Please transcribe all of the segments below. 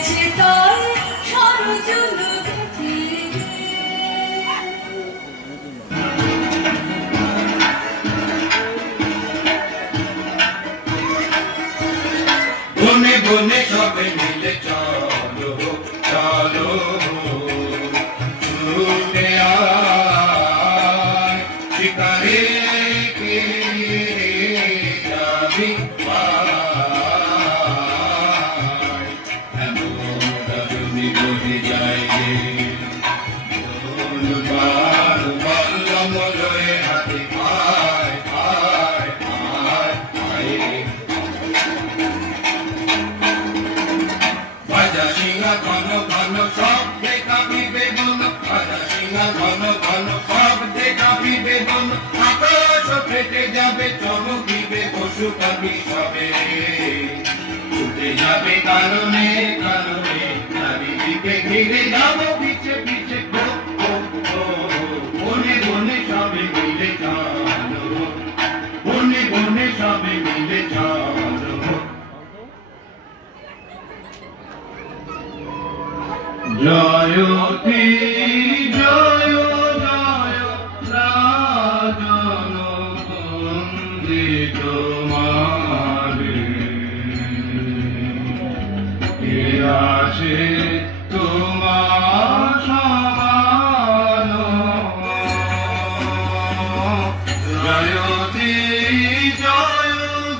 হয়েছে তাই সরজল গেছে। বনে বনে সবে মিলে চলো চলো ছুটে আয় শিকারে কে যাবি পায় এমন রজনী বহে যায় রে বাল বল্লম লয়ে হাতে আয় আয় আয় আয় বাজা সিংহা ঘন ঘন শব্দে কাঁপিবে বন বাজা সিংহা ঘন ঘন শব্দে কাঁপিবে বন আকাশ ফেটে যাবে চমকিবে পশু পাখি সবে ছুটে যাবে কারণে কারণে চারিদিকে ঘিরে যাবো পিছে পিছে বনে বনে সবে মিলে চলো বনে বনে সবে মিলে চলো জয়তি জয় জয় রাজন বন্দিত মারে কে আছে তোমার সমান জয়তি জয়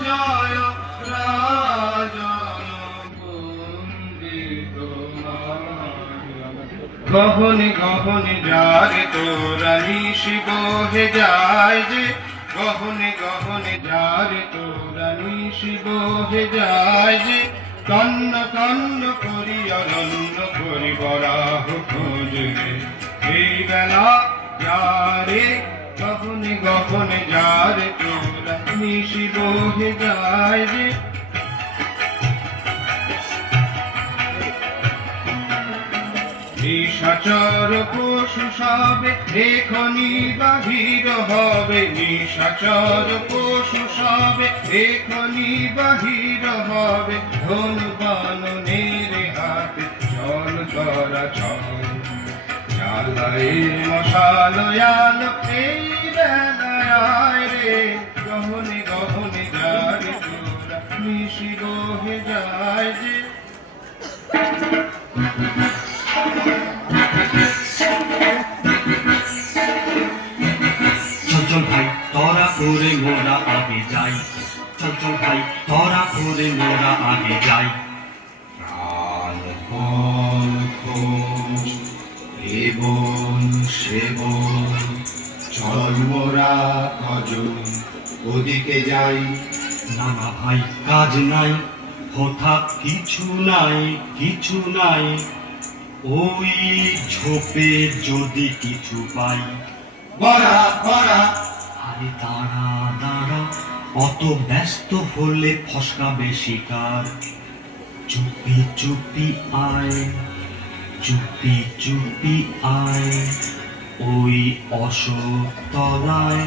জয় রাজন বন্দিত গহনে গহনে যারে তোরা নিশি বহে যায় যে গহনে গহনে যারে তোরা নিশি বহে যায় যে কন্ন কন্ন করি অরণ্য করি বরাহ খোঁজে এই বেলা যারে গহনে গহনে যারে তোরা নিশি বহে যায় যে নিশাচর পশু সবে এখনি বাহির হবে নিশাচর পশু সবে এখনি বাহির হবে ধনু বাননের হাতে জল করা চল জ্বালায় মশাল আলো এই বেলায় রে গহনে গহনে যারে তোরা নিশি বহে যায় যে চল চল ভাই তোরা করে মোরা আগে যাই চল চল ভাই তোরা করে মোরা আগে যাই প্রাণ ফল খোঁজ এবন সেবন চল মোরা কজন ওদিকে যাই না না ভাই কাজ নাই হঠাৎ কিছু নাই কিছু নাই ওই ঝোপে যদি কিছু পাই বড়া বড়া আরে দাঁড়া দাঁড়া অত ব্যস্ত হলে ফসকাবে শিকার চুপি চুপি আয় চুপি চুপি আয় ওই অশোক তলায়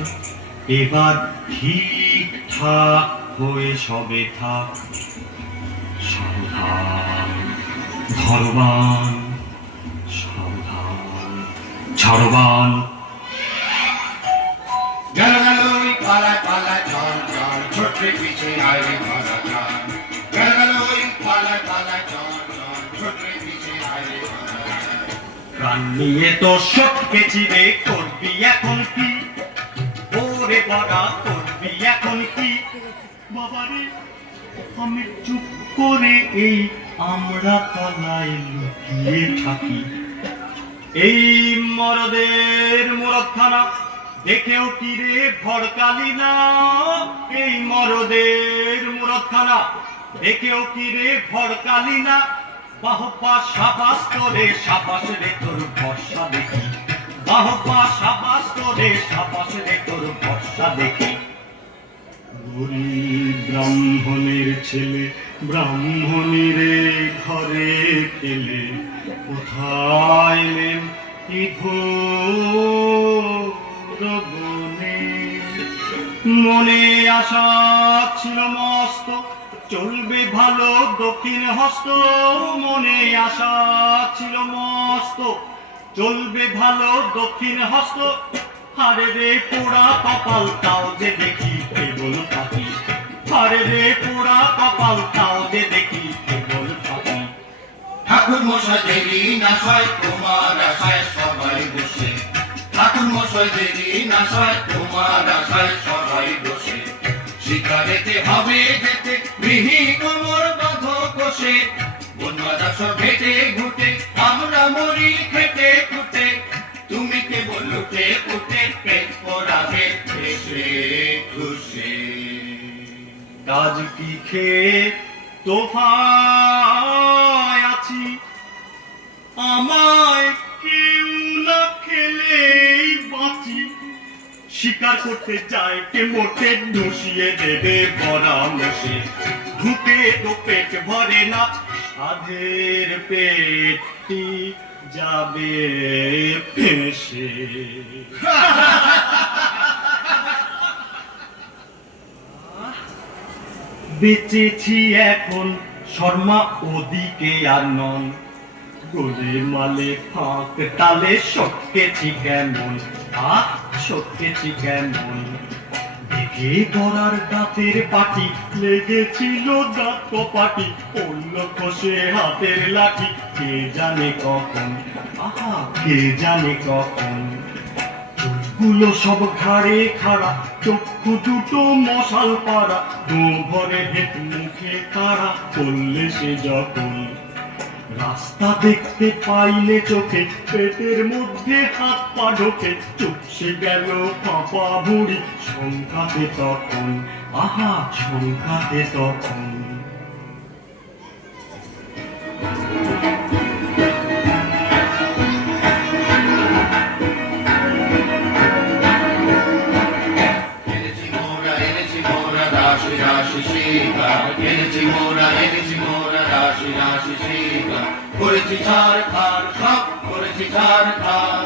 এবার ঠিকঠাক হয়ে সবে থাক সাবধান ধরবান সাবধান ছাড়বান গেল গেল ওই পালায় পালায় চল চল ছোট্টে পিছে আয় রে ধরা চাল গেল গেল ওই পালায় পালায় চল চল ছোট্টে পিছে আয় রে ধরা চাল প্রাণ নিয়ে তো সটকেছি রে করবি এখন কি ওরে বড়া করবি এখন কি বাবারে আমি চুপ করে এই আমরা তলায় লুকিয়ে থাকি এই মরদের মুরতখানা দেখেও কি রে ভড়কালি না এই মরদের মুরতখানা দেখেও কি রে ভড়কালি না বাহপা সাবাস করে সাবাস রে তোর ভরসা দেখি বাহপা সাবাস করে সাবাস রে তোর ভরসা দেখি গরিব ব্রাহ্মণের ছেলে ব্রাহ্মণীরে ঘরে ফেলে কোথায় এলেন এই ঘোর বনে মনে আশা ছিল মস্ত চলবে ভালো দোকান দক্ষিণ হস্ত মনে আশা ছিল মস্ত, চলবে ভালো দক্ষিণ হস্ত। হারে রে পোড়া কপাল তাও যে দেখি কেবল পাখি, হারে রে পোড়া কপাল তাও যে দেখি কেবল পাখি। ঠাকুর মশাই দেরি না সয় তোমার আশায় সবাই বসে, ঠাকুর মশাই দেরি না সয় তোমার আশায় সবাই বসে। শিকারেতে হবে যেতে মিহি কোমর বাঁধ কষে, বনবাদা সব ঘেটে ঘুটে আমরা মরি খেটে খুটে। তুমি কেবল লুটে পুটে পেট পড়াবে ঠেসে ঠুসে। কাজ কি খেয়ে তোফায় আছি, আমায় কেউ না খেলেই বাঁচি। শিকার করতে যায় কে মোটে ডুসিয়ে দেবে পরামর্শে, ঢুকে তো পেট ভরে না সাধের পেটটি যাবে ফেঁসে। বেঁচেছি এখন শর্মা ওদিকে আর নন, গোলে মালে ফাঁক তালে সটকেছি কেমন, আহ সটকেছি কেমন। দেখে গড়ার দাঁতের পাটি লেগেছিল দাঁত কপাটি, পড়ল খসে হাতের লাঠি কে জানে কখন, আহা কে জানে কখন। চুলগুলো সব ঘাড়ে খাড়া, চক্ষু দুটো মশাল পাড়া, দু ভরে হেঁট মুখে তারা করলে সে যখন। রাস্তা দেখতে পাইলে চোখে, পেটের মধ্যে হাত পা ঢোকে, চুপসে গেল পাপা বুড়ি শঙ্কাতে তখন, আহা শঙ্কাতে তখন। এনেছি মোরা রাশি রাশি শিকা, এনেছি মোরা রাশি রাশি শিকা। করেছি ছাড় খার সব করেছি ছাড় খার,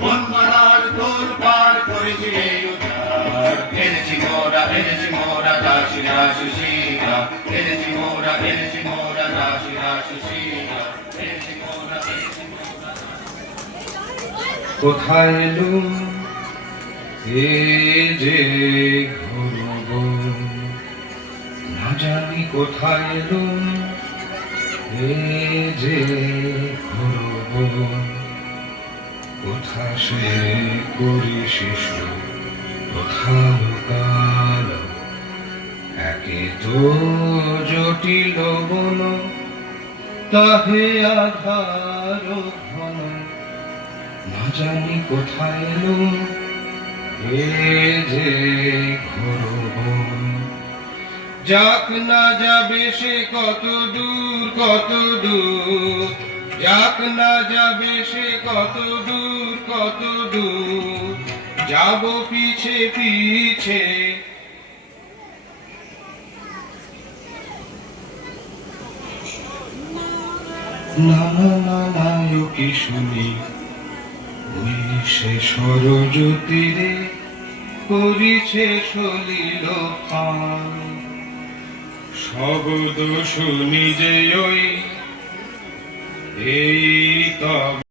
বনমালার তোর পার করেছি এই উদ্ধার। এনেছি মোরা রাশি রাশি শিকা, এনেছি মোরা রাশি রাশি শিকা, এনেছি মোরা। কোথায় এলুম এ যে ঘোর বন, না জানি কোথায় এলুম এ যে ঘোর বন। কোথা সে করি শিশু কোথা লুকালো, একে তো জটিল বন তাহে আধার ঘন। না জানি কোথায় এলুম এ যে ঘোর বন। যাক না যাবে সে কত দূর কত দূর, যাক না যাবে সে কত দূর কত দূর। যাব পিছে পিছে না না না না কি শুনি, ওই সে সরজ তীরে করিছে সলিল পান। শব্দ শুনি যে ওই এই তবে